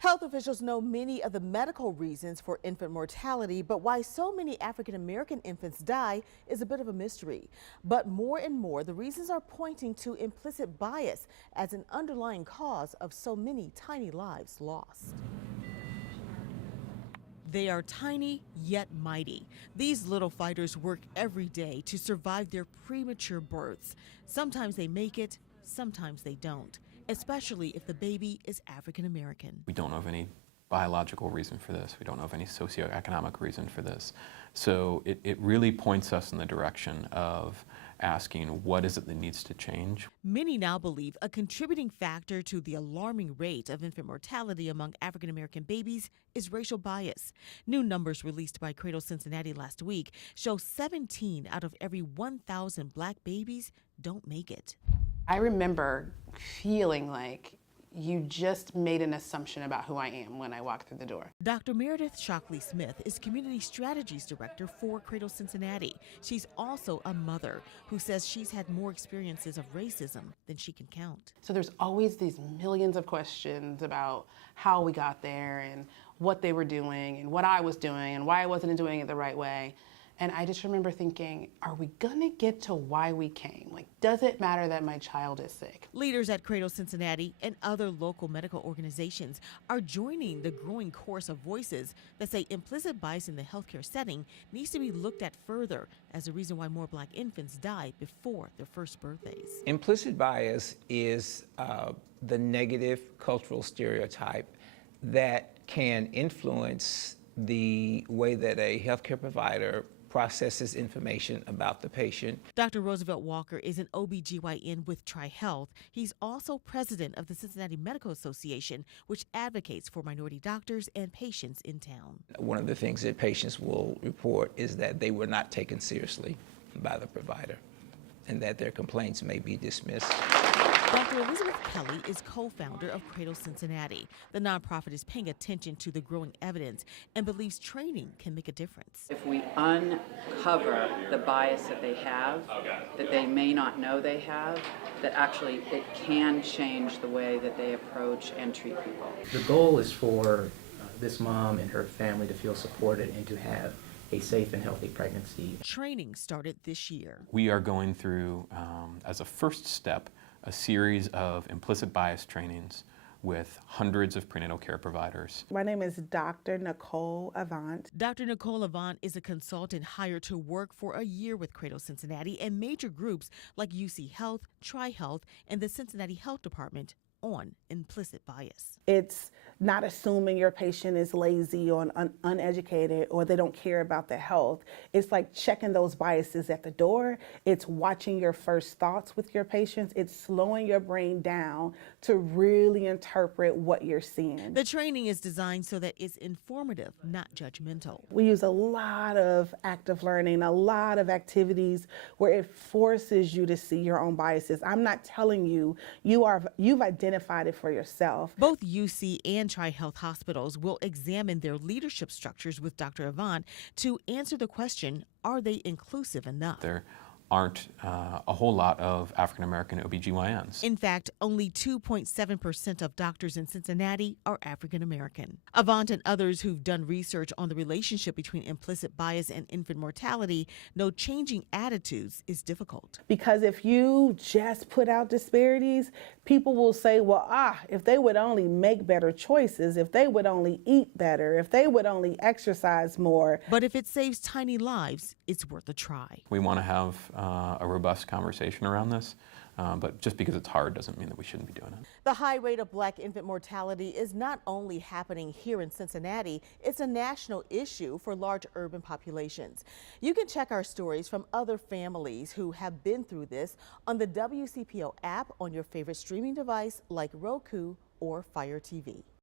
Health officials know many of the medical reasons for infant mortality, but why so many African American infants die is a bit of a mystery. But more and more, the reasons are pointing to implicit bias as an underlying cause of so many tiny lives lost. They are tiny yet mighty. These little fighters work every day to survive their premature births. Sometimes they make it, sometimes they don't, especially if the baby is African American. We don't know of any biological reason for this. We don't know of any socioeconomic reason for this. So it really points us in the direction of asking what is it that needs to change. Many now believe a contributing factor to the alarming rate of infant mortality among African American babies is racial bias. New numbers released by Cradle Cincinnati last week show 17 out of every 1,000 black babies don't make it. I remember feeling like you just made an assumption about who I am when I walked through the door. Dr. Meredith Shockley Smith is Community Strategies Director for Cradle Cincinnati. She's also a mother who says she's had more experiences of racism than she can count. So there's always these millions of questions about how we got there and what they were doing and what I was doing and why I wasn't doing it the right way. And I just remember thinking, are we gonna get to why we came? Like, does it matter that my child is sick? Leaders at Cradle Cincinnati and other local medical organizations are joining the growing chorus of voices that say implicit bias in the healthcare setting needs to be looked at further as a reason why more black infants die before their first birthdays. Implicit bias is the negative cultural stereotype that can influence the way that a healthcare provider processes information about the patient. Dr. Roosevelt Walker is an OBGYN with Tri-Health. He's also president of the Cincinnati Medical Association, which advocates for minority doctors and patients in town. One of the things that patients will report is that they were not taken seriously by the provider and that their complaints may be dismissed. Dr. Elizabeth Kelly is co-founder of Cradle Cincinnati. The nonprofit is paying attention to the growing evidence and believes training can make a difference. If we uncover the bias that they have, that they may not know they have, that actually it can change the way that they approach and treat people. The goal is for this mom and her family to feel supported and to have a safe and healthy pregnancy. Training started this year. We are going through, as a first step, a series of implicit bias trainings with hundreds of prenatal care providers. My name is Dr. Nicole Avant. Dr. Nicole Avant is a consultant hired to work for a year with Cradle Cincinnati and major groups like UC Health, Tri-Health, and the Cincinnati Health Department on implicit bias. It's not assuming your patient is lazy or uneducated or they don't care about their health. It's like checking those biases at the door. It's watching your first thoughts with your patients. It's slowing your brain down to really interpret what you're seeing. The training is designed so that it's informative, not judgmental. We use a lot of active learning, a lot of activities where it forces you to see your own biases. I'm not telling you, you've identified it for yourself. Both UC and Tri-Health hospitals will examine their leadership structures with Dr. Avant to answer the question, are they inclusive enough? There aren't a whole lot of African American OBGYNs. In fact, only 2.7% of doctors in Cincinnati are African American. Avant and others who've done research on the relationship between implicit bias and infant mortality know changing attitudes is difficult. Because if you just put out disparities, people will say, well, if they would only make better choices, if they would only eat better, if they would only exercise more. But if it saves tiny lives, it's worth a try. We want to have a robust conversation around this, but just because it's hard doesn't mean that we shouldn't be doing it. The high rate of black infant mortality is not only happening here in Cincinnati, it's a national issue for large urban populations. You can check our stories from other families who have been through this on the WCPO app on your favorite streaming device like Roku or Fire TV.